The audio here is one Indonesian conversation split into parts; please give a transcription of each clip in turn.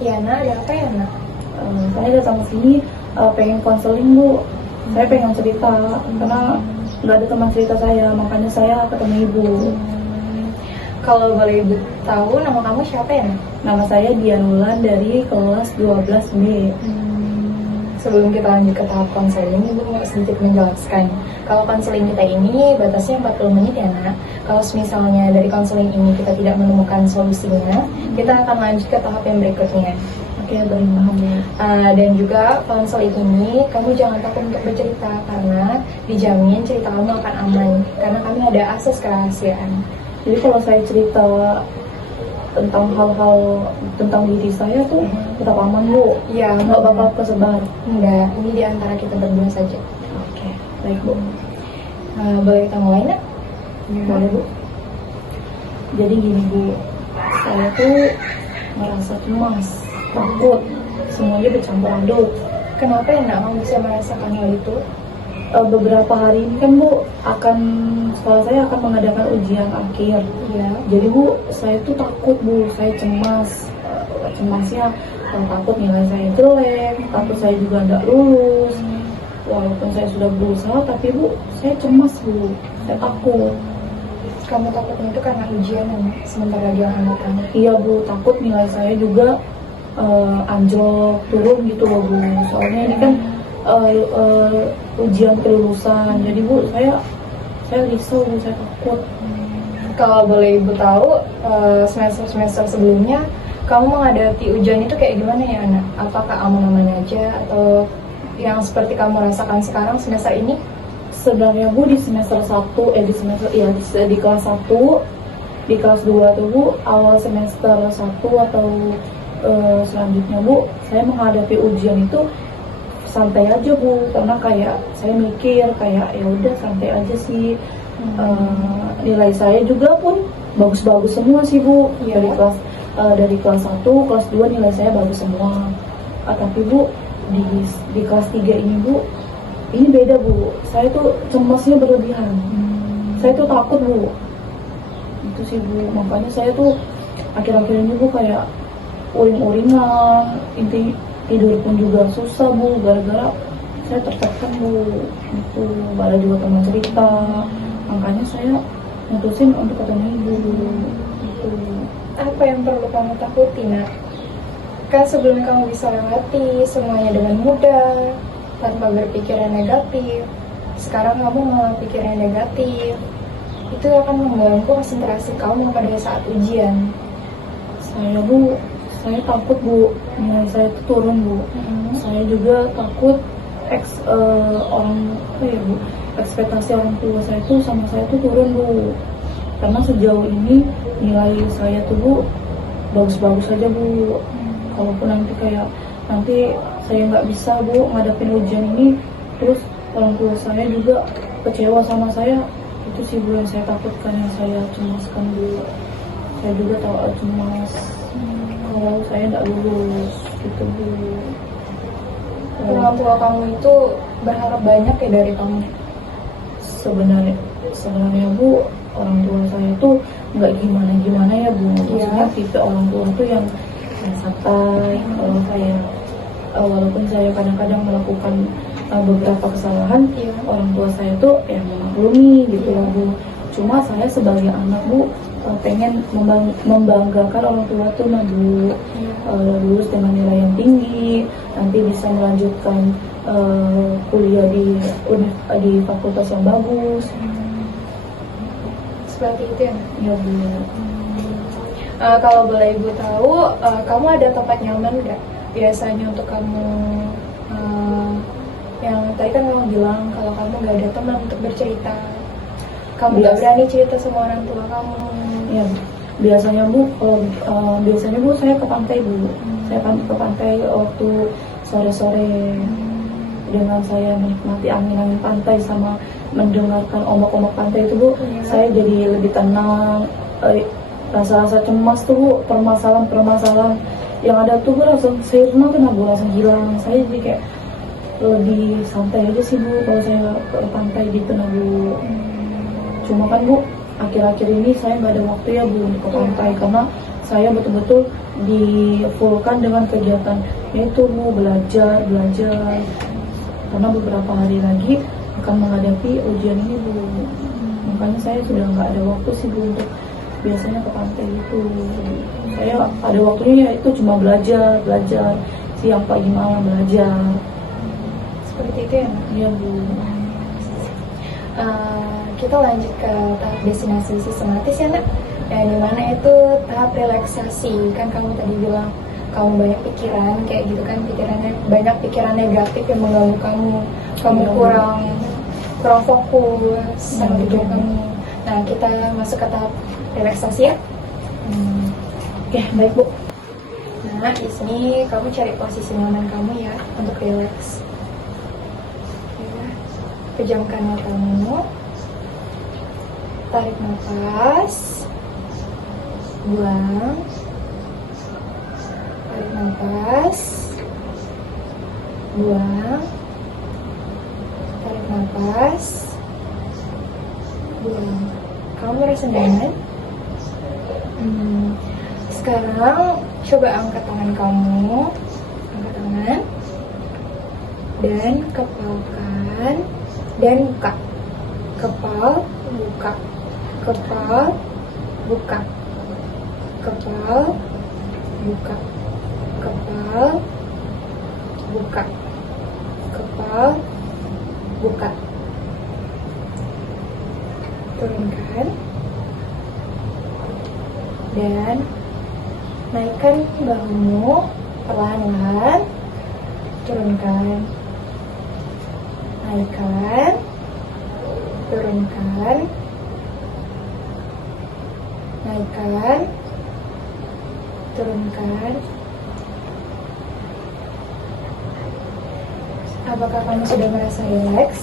Iya nak, ada apa ya nak? Saya datang ke sini pengen konseling Bu. Saya pengen cerita karena nggak ada teman cerita saya, makanya saya ketemu Ibu. Kalau boleh ibu tahu nama kamu siapa ya nak? Nama saya Dianulan dari kelas 12B. Sebelum kita lanjut ke tahap konseling, ibu mau sedikit menjelaskan. Kalau konseling kita ini batasnya 40 menit ya nak. Kalau misalnya dari konseling ini kita tidak menemukan solusinya, kita akan lanjut ke tahap yang berikutnya. Oke, baik, paham ya. Dan juga konseling ini kamu jangan takut untuk bercerita karena dijamin cerita kamu akan aman karena kami ada akses kerahasiaan. Jadi kalau saya cerita tentang hal-hal tentang diri saya tuh tetap aman Bu. Iya, Nggak bakal kesebar. enggak. Ini di antara kita berdua saja. Oke, baik Bu. Boleh kita mulai nak? Boleh Bu. Jadi gini Bu, saya tuh merasa cemas, takut, semuanya bercampur aduk. Kenapa ya nak kamu bisa merasakan hal itu? Beberapa hari ini kan Bu sekolah saya akan mengadakan ujian akhir. Iya. Jadi Bu, saya tuh takut Bu, saya cemas. Cemasnya takut nilai saya jelek, takut saya juga nggak lulus. Walaupun saya sudah berusaha, tapi Bu, saya cemas Bu, saya takut. Kamu takutnya itu karena ujian ya, Nak? Sebentar lagi akan datang. Iya Bu, takut nilai saya juga anjlok, turun gitu loh Bu. Soalnya ini kan ujian kelulusan. Jadi Bu, saya risau Bu, saya takut. Kalau boleh ibu tahu, semester sebelumnya kamu menghadapi ujian itu kayak gimana ya anak? Apakah aman-aman aja atau yang seperti kamu rasakan sekarang semester ini? Sebenarnya Bu di semester 1 di kelas 1, di kelas 2 tuh Bu, awal semester 1 atau selanjutnya Bu, saya menghadapi ujian itu santai aja Bu, karena kayak saya mikir kayak ya udah santai aja sih. Nilai saya juga pun bagus-bagus semua sih Bu. Iya. Dari kelas 1, kelas 2 nilai saya bagus semua. Tapi Bu di kelas 3 ini Bu, ini beda Bu. Saya tuh cemasnya berlebihan. Saya tuh takut Bu. Itu sih Bu, makanya saya tuh akhir-akhir ini Bu kayak uring-uringan, tidur pun juga susah Bu, gara-gara saya tertekan Bu. Itu ada juga teman cerita, makanya saya mutusin untuk ketemu Ibu. Itu. Apa yang perlu kamu takuti nak? Kan sebelum kamu bisa lewati semuanya dengan mudah, tanpa berpikiran negatif, sekarang kamu malah pikiran negatif. Itu akan mengganggu konsentrasi kamu pada saat ujian. Saya takut Bu, nilai saya itu turun Bu. Saya juga takut ekspektasi orang tua saya tuh sama saya tuh turun Bu. Karena sejauh ini nilai saya tuh Bu bagus-bagus aja Bu. Kalaupun nanti saya nggak bisa Bu ngadepin ujian ini, terus orang tua saya juga kecewa sama saya, itu sih Bu yang saya takutkan, yang saya cemaskan Bu. Saya juga tahu cemas kalau saya nggak lulus gitu Bu. Orang tua kamu itu berharap banyak ya dari kamu? Sebenarnya Bu, orang tua saya tuh nggak gimana ya Bu. Maksudnya tipe orang tua tuh yang santai. Kalau saya walaupun saya kadang-kadang melakukan beberapa kesalahan, orang tua saya tuh yang memaklumi gitu lah Bu. Cuma saya sebagai anak Bu pengen membanggakan orang tua tuh Bu, lulus dengan nilai yang tinggi, nanti bisa melanjutkan kuliah di fakultas yang bagus. Seperti itu ya? Ya Bu. Kalau boleh ibu tahu, kamu ada tempat nyaman nggak biasanya untuk kamu? Yang tadi kan kamu bilang kalau kamu nggak ada teman untuk bercerita, kamu nggak berani cerita sama orang tua kamu. Ya, biasanya Bu saya ke pantai Bu. Saya ke pantai waktu sore-sore, dengan saya menikmati angin-angin pantai sama mendengarkan ombak-ombak pantai itu Bu, saya jadi lebih tenang. Rasa-rasa cemas tuh Bu, permasalahan yang ada tuh Bu langsung sirna Bu, langsung hilang. Saya jadi kayak lebih santai aja sih Bu kalau saya ke pantai gitu Bu. Cuma kan Bu, akhir-akhir ini saya nggak ada waktu ya Bu untuk ke pantai, karena saya betul-betul di-fullkan dengan kegiatan yaitu Bu, belajar karena beberapa hari lagi akan menghadapi ujian ini Bu. Makanya saya sudah nggak ada waktu sih Bu untuk biasanya ke pantai itu. Saya ada waktunya yaitu cuma belajar siang pagi malam belajar. Seperti itu ya, Nak? Iya Bu. Kita lanjut ke tahap destinasi sistematis ya, Nak. Yang dimana itu tahap relaksasi. Kan kamu tadi bilang kamu banyak pikiran kayak gitu kan, banyak pikiran negatif yang mengganggu kamu. Kamu Iya, kurang fokus sama Iya, hidup betul. kamu. Nah, kita masuk ke tahap relaksasi ya. Oke, baik Bu. Nah, di sini kamu cari posisi nyaman kamu ya untuk relax. Ya, pejamkan matamu. Tarik nafas. Buang. Tarik nafas. Buang. Tarik nafas. Buang. Kamu merasa nyaman? Sekarang coba angkat tangan kamu. Angkat tangan. Dan kepalkan. Dan buka. Kepal, buka. Kepal, buka. Kepal, buka. Kepal, buka. Kepal, buka. Turunkan. Dan naikkan bahumu perlahan-lahan. Turunkan. Naikkan. Turunkan. Naikkan. Turunkan. Apakah kamu sudah merasa rileks?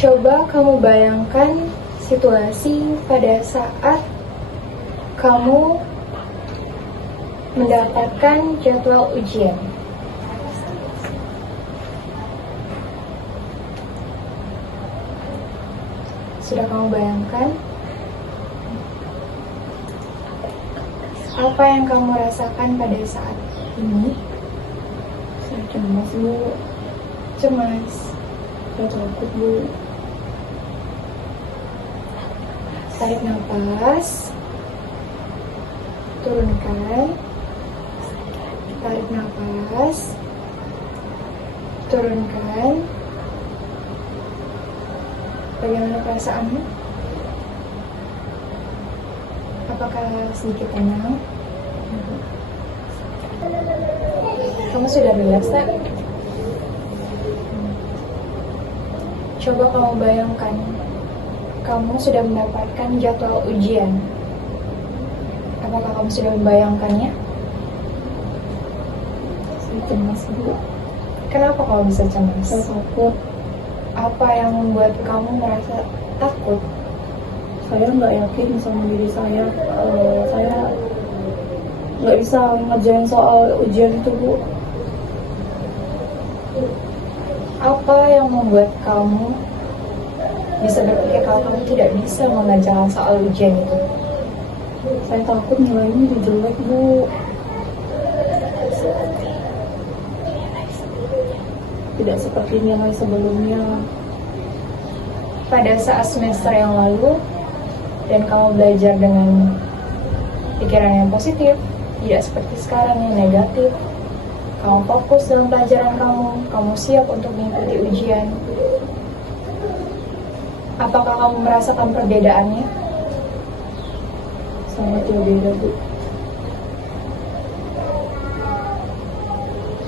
Coba kamu bayangkan situasi pada saat kamu mendapatkan jadwal ujian. Sudah kamu bayangkan? Apa yang kamu rasakan pada saat ini? Saya cemas Bu. Cemas. Saya takut Bu. Tarik nafas. Turunkan. Tarik nafas. Turunkan. Bagaimana perasaanmu? Apakah sedikit tenang? Kamu sudah rileks, tak? Coba kamu bayangkan, kamu sudah mendapatkan jadwal ujian. Apakah kamu sudah membayangkannya? Saya cemas Bu. Kenapa kamu bisa cemas? Saya takut. Apa yang membuat kamu merasa takut? Saya nggak yakin sama diri saya. Saya nggak bisa ngerjain soal ujian itu Bu. Apa yang membuat kamu bisa berpikir kalau kamu tidak bisa mengerjakan soal ujian itu? Saya takut nilainya jadi jelek Bu. Tidak seperti nilai sebelumnya. Pada saat semester yang lalu dan kamu belajar dengan pikiran yang positif, tidak seperti sekarang yang negatif. Kamu fokus dalam pelajaran kamu siap untuk mengikuti ujian. Apakah kamu merasakan perbedaannya? Sangat jauh beda Bu.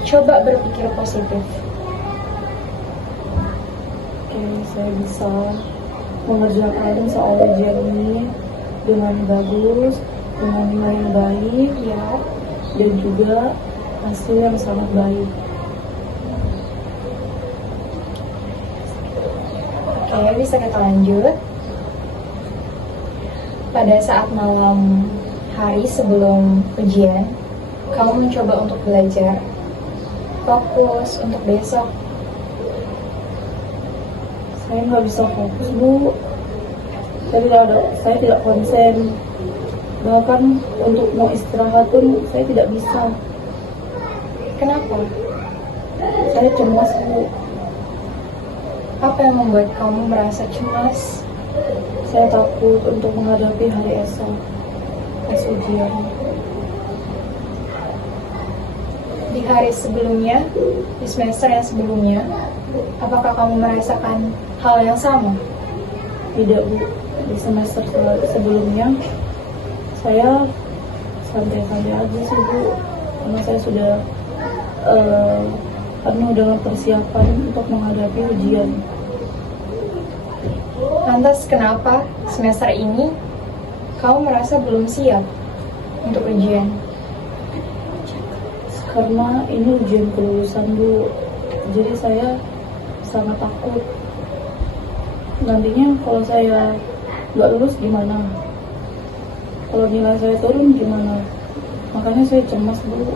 Coba berpikir positif. Oke, saya bisa mengerjakan soal ujian ini dengan bagus, dengan nilai yang baik, Ya, dan juga hasil yang sangat baik. oke, bisa kita lanjut. Pada saat malam hari sebelum ujian, kamu mencoba untuk belajar, fokus untuk besok. Saya nggak bisa fokus Bu. Saya tidak konsen. Bahkan untuk mau istirahat pun saya tidak bisa. Kenapa? Saya cemas, Bu. Apa yang membuat kamu merasa cemas? Saya takut untuk menghadapi hari esok pas ujian. Di hari sebelumnya, di semester yang sebelumnya, apakah kamu merasakan hal yang sama? Tidak, Bu. Di semester sebelumnya saya santai-santai aja sih, Bu. Karena saya sudah penuh dengan persiapan untuk menghadapi ujian. Lantas kenapa semester ini kamu merasa belum siap untuk ujian? Karena ini ujian kelulusan, Bu. Jadi saya sangat takut. Nantinya kalau saya nggak lulus gimana? Kalau nilai saya turun gimana? Makanya saya cemas, Bu.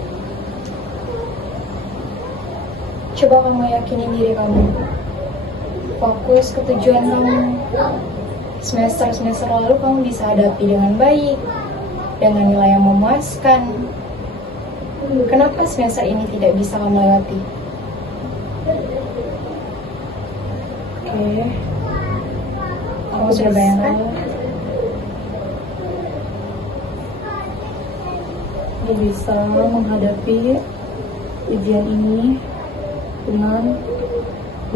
Coba kamu yakini diri kamu. Fokus ke tujuan kamu. Semester-semester lalu kamu bisa hadapi dengan baik, dengan nilai yang memuaskan. Kenapa semester ini tidak bisa kamu lewati? Oke. Kamu sudah bayangkan? Aku bisa menghadapi ujian ini dengan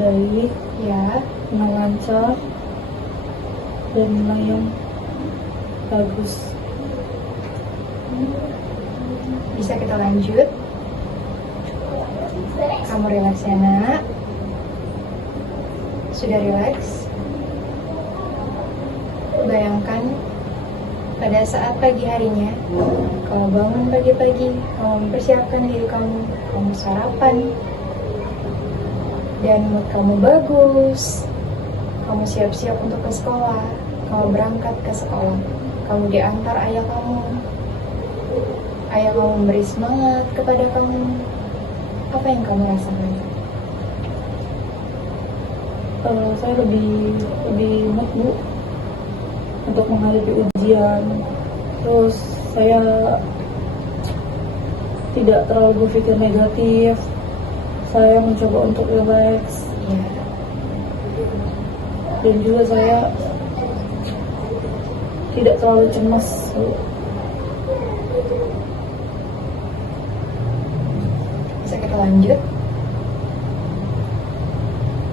baik, Ya, dengan lancar, dan nilai yang bagus. bisa kita lanjut. Kamu relaks ya, Nak. Sudah relaks? Bayangkan pada saat pagi harinya, kamu bangun pagi-pagi, kamu mempersiapkan diri kamu sarapan, dan mood kamu bagus, kamu siap-siap untuk ke sekolah, kamu berangkat ke sekolah, kamu diantar ayah kamu memberi semangat kepada kamu. Apa yang kamu rasakan? Saya lebih mood, Bu, untuk menghadapi ujian. Terus saya tidak terlalu berpikir negatif. Saya mencoba untuk relax, Ya, dan juga saya tidak terlalu cemas, Bu. bisa kita lanjut.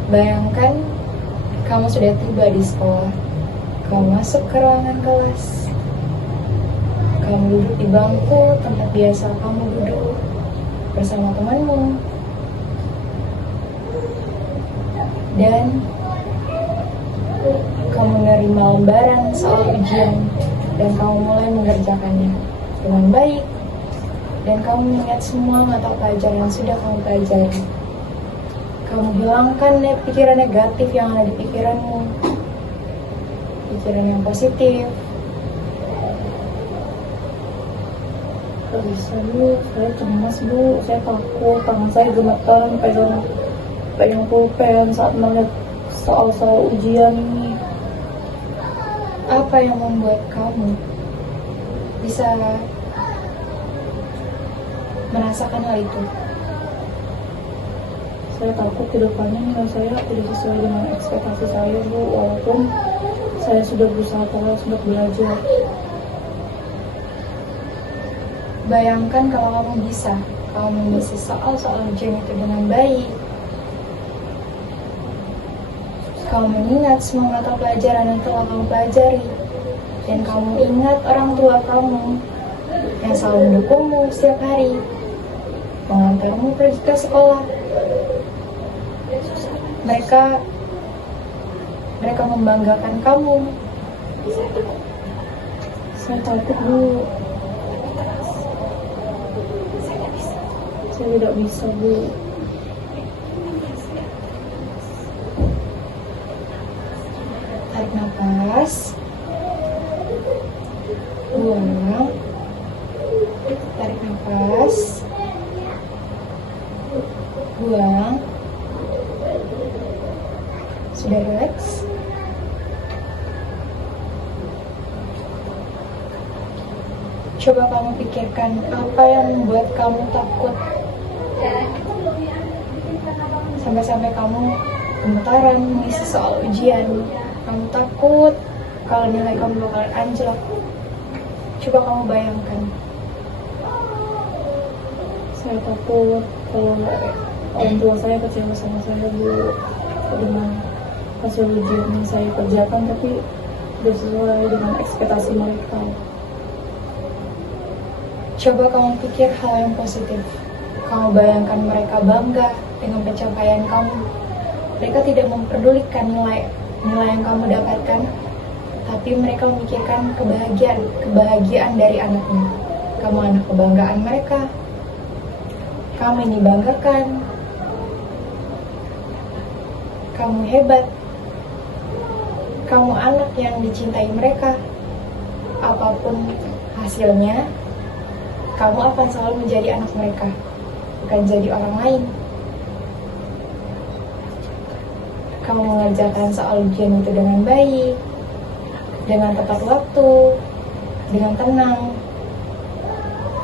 Bayangkan kamu sudah tiba di sekolah. Kamu masuk ke ruangan kelas. Kamu duduk di bangku tempat biasa kamu duduk bersama temanmu. Dan kamu menerima lembaran soal ujian dan kamu mulai mengerjakannya dengan baik. Dan kamu mengingat semua mata pelajaran yang sudah kamu pelajari. Kamu hilangkan pikiran negatif yang ada di pikiranmu. Pikiran yang positif. Gak bisa, Bu. Saya cemas, Bu. Saya takut. Tangan saya gemetar pegang pulpen saat melihat soal-soal ujian ini. Apa yang membuat kamu bisa merasakan hal itu? Saya takut ke depannya nilai saya tidak sesuai dengan ekspektasi saya, Bu. Walaupun saya sudah berusaha keras untuk belajar. Bayangkan kalau kamu bisa, kamu mengisi soal-soal ujian itu dengan baik. Kamu mengingat semua mata pelajaran yang telah kamu pelajari. Dan kamu ingat orang tua kamu yang selalu mendukungmu setiap hari, mengantarmu pergi ke sekolah. Mereka membanggakan kamu. Saya takut, Bu. Saya tidak bisa, Bu. Tarik nafas. Buang. Tarik nafas. Buang. Sudah relax? Coba kamu pikirkan apa yang membuat kamu takut. Sampai-sampai kamu gemetaran mengisi soal ujian. Kamu takut kalau nilai kamu bakalan anjlok. Coba kamu bayangkan. Saya takut kalau orang tua saya kecewa sama saya, Bu, dengan hasil ujian yang saya kerjakan tapi tidak sesuai dengan ekspektasi mereka. Coba kamu pikir hal yang positif. Kamu bayangkan mereka bangga dengan pencapaian kamu. Mereka tidak memperdulikan nilai yang kamu dapatkan, tapi mereka memikirkan kebahagiaan dari anaknya. Kamu anak kebanggaan mereka. Kamu ini banggakan. Kamu hebat. Kamu anak yang dicintai mereka. Apapun hasilnya, kamu akan selalu menjadi anak mereka, bukan jadi orang lain. Kamu mengerjakan soal ujian itu dengan baik, dengan tepat waktu, dengan tenang,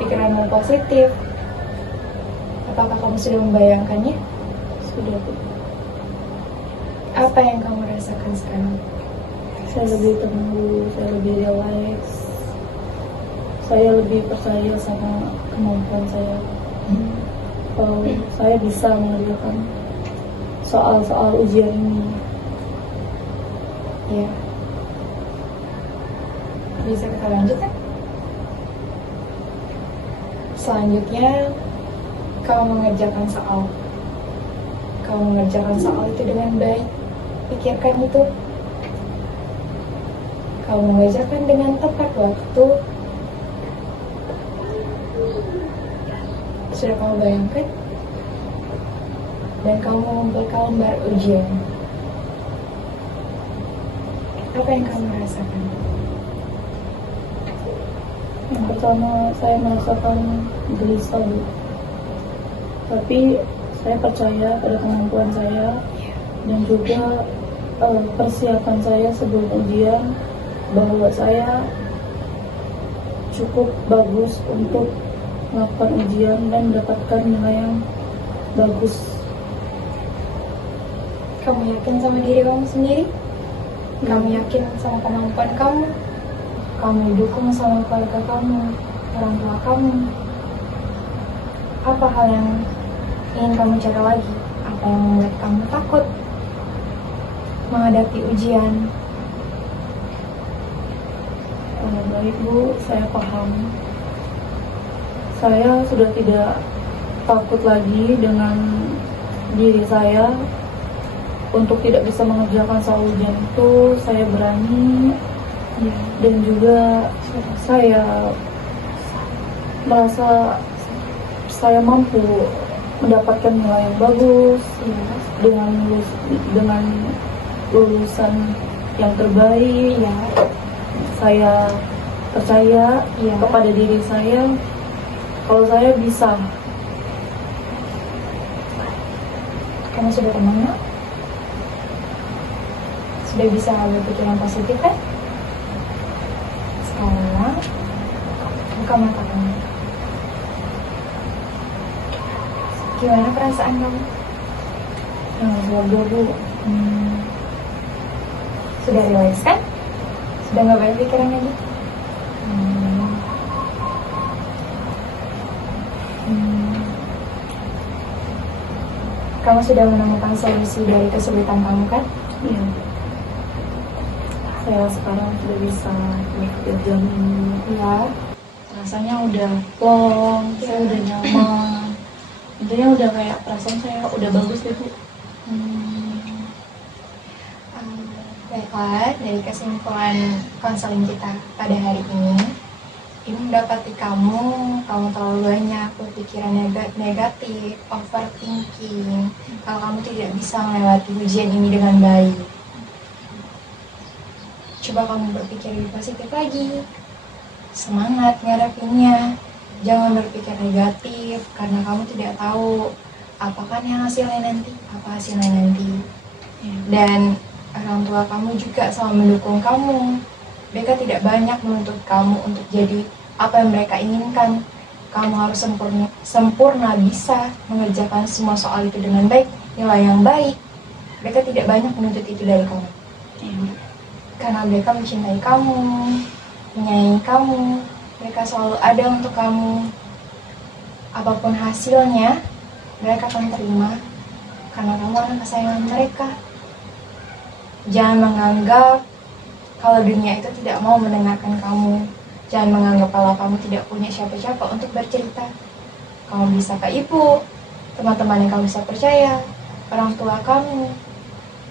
pikiranmu positif. Apakah kamu sudah membayangkannya? Sudah, Bu. Apa yang kamu rasakan sekarang? Saya lebih tenang, Bu. Saya lebih relax. Saya lebih percaya sama kemampuan saya. Kalau saya bisa mengerjakan soal-soal ujian ini. Ya. Bisa kita lanjut kan? Selanjutnya, kamu mengerjakan soal. Kamu mengerjakan soal itu dengan baik. Pikirkan itu. Kamu mengerjakan dengan tepat waktu. Sudah kamu bayangkan? Dan kamu mengumpulkan lembar ujian. Apa yang kamu rasakan? Yang pertama, saya merasakan gelisah, Bu. Tapi saya percaya pada kemampuan saya dan juga persiapan saya sebelum ujian, bahwa saya cukup bagus untuk melakukan ujian dan mendapatkan nilai yang bagus. Kamu yakin sama diri kamu sendiri? Kamu yakin sama kemampuan kamu? Kamu didukung sama keluarga kamu, orang tua kamu. Apa hal yang ingin kamu cari lagi? Apa yang membuat kamu takut menghadapi ujian? Baik, Bu, saya paham. Saya sudah tidak takut lagi dengan diri saya untuk tidak bisa mengerjakan soal ujian itu. Saya berani dan juga saya merasa saya mampu mendapatkan nilai yang bagus dengan lulusan yang terbaik. Saya percaya kepada diri saya kalau saya bisa. Kamu sudah tenang, nak? Sudah bisa berpikir yang positif kan? Sekarang buka mata kamu. Gimana perasaan kamu? Semoga, Bu. Sudah relax kan? Sudah nggak banyak pikiran lagi? Kamu sudah menemukan solusi dari kesulitan kamu kan? Iya. Saya sekarang sudah bisa bekerja ini. Iya. Rasanya udah plong, saya udah nyaman. Intinya udah kayak perasaan saya udah bagus deh, Bu. Baiklah, dari kesimpulan konseling kita pada hari ini, Ibu mendapati kamu terlalu banyak berpikiran negatif, overthinking, kalau kamu tidak bisa melewati ujian ini dengan baik. Coba kamu berpikir lebih positif lagi, semangat ngadepinnya, jangan berpikir negatif, karena kamu tidak tahu apakah yang hasilnya nanti, apa hasilnya nanti. Dan orang tua kamu juga selalu mendukung kamu. Mereka tidak banyak menuntut kamu untuk jadi apa yang mereka inginkan. Kamu harus sempurna bisa mengerjakan semua soal itu dengan baik, nilai yang baik. Mereka tidak banyak menuntut itu dari kamu. Karena mereka mencintai kamu, menyayangi kamu, mereka selalu ada untuk kamu. Apapun hasilnya, mereka akan terima karena kamu anak kesayangan mereka. Jangan menganggap kalau dunia itu tidak mau mendengarkan kamu. Jangan menganggap kalau kamu tidak punya siapa-siapa untuk bercerita. Kamu bisa ke ibu, teman-teman yang kamu bisa percaya, orang tua kamu,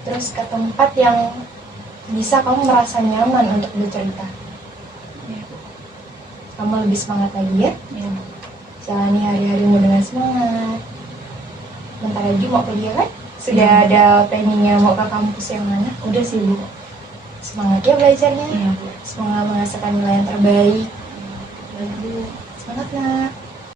terus ke tempat yang bisa kamu merasa nyaman untuk bercerita. Kamu lebih semangat lagi ya. Jalani hari-harimu dengan semangat. Bentar lagi mau kuliah kan? Sudah ada planningnya mau ke kampus yang mana? Udah sih Bu. Semangat ya belajarnya. Iya Bu. Semoga menghasilkan nilai yang terbaik. Baik Bu. Semangat nak.